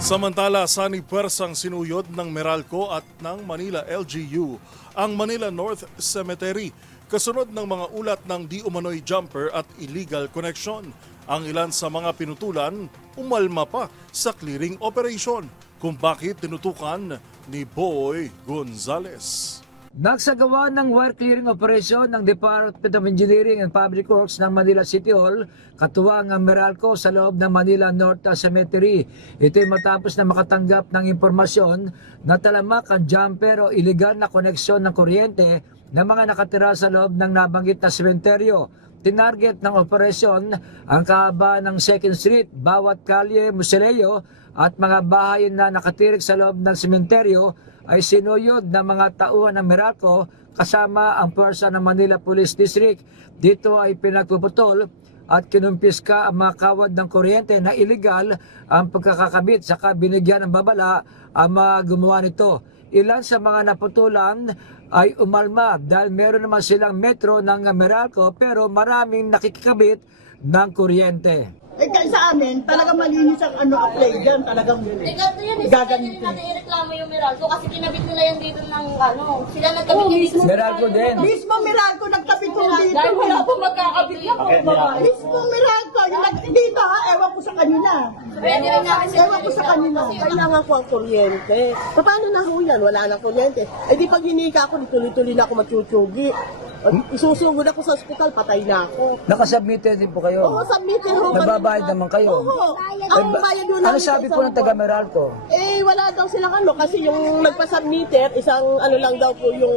Samantala, sanibersang sinuyod ng Meralco at ng Manila LGU ang Manila North Cemetery kasunod ng mga ulat ng di umano'y jumper at illegal connection. Ang ilan sa mga pinutulan umalma pa sa clearing operation kung bakit tinutukan ni Boy Gonzales. Nagsagawa ng wire clearing operation ng Department of Engineering and Public Works ng Manila City Hall, katuwang ang Meralco sa loob ng Manila North Cemetery. Ito'y matapos na makatanggap ng impormasyon na talamak ang jumper o iligal na koneksyon ng kuryente ng mga nakatira sa loob ng nabanggit na sementeryo. Tinarget ng operasyon ang kahaba ng 2nd Street, bawat kalye, musileo at mga bahay na nakatirik sa loob ng sementeryo ay sinuyod ng mga tauhan ng Meralco kasama ang puwersa ng Manila Police District. Dito ay pinagpuputol at kinumpiska ang mga kawad ng kuryente na iligal ang pagkakakabit saka binigyan ng babala ang mga gumawa nito. Ilan sa mga naputulan ay umalma dahil meron naman silang metro ng Meralco pero maraming nakikikabit ng kuryente. Eh sa amin, talagang malinis ang apply dyan, talagang yun eh. Ganito yan, Gagamitin. natin ireklamo yung Meralco kasi kinabit nila yan dito ng sila nagkabit dito sa Meralco din. Mismo Meralco nagkapit ko dito. Dahil wala po magkakabit yan. Mismo Meralco, yung dito ha, ewan ko sa kanila. Pwede rin namin sila Ewan ko sa kanila. Kailangan ko ang kuryente. Paano na ho yan? Wala nang kuryente. Eh di pag hinika ako, tuloy-tuloy na ako matutsugi. Isusugod ako sa ospital, patay na ako. Nakasubmitted din po kayo. Oo, submitted ho. Nagbabayad naman kayo. Oo. Ang bayad ho Ano namin sabi sa po ng isang taga buwan. Meralco? Eh, wala daw silang kasi yung nagpa-submitter, isang lang daw po yung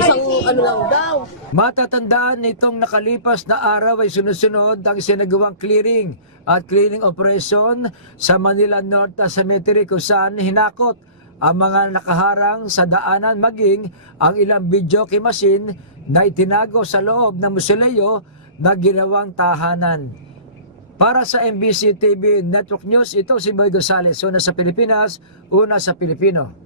isang lang daw. Matatandaan nitong nakalipas na araw ay sunod-sunod ang sinagawang clearing at cleaning operation sa Manila North Cemetery kung saan hinakot ang mga nakaharang sa daanan maging ang ilang videoke machine na itinago sa loob ng musileo na ginawang tahanan. Para sa MBC TV Network News, ito si Boy Gonzales, una sa Pilipinas, una sa Pilipino.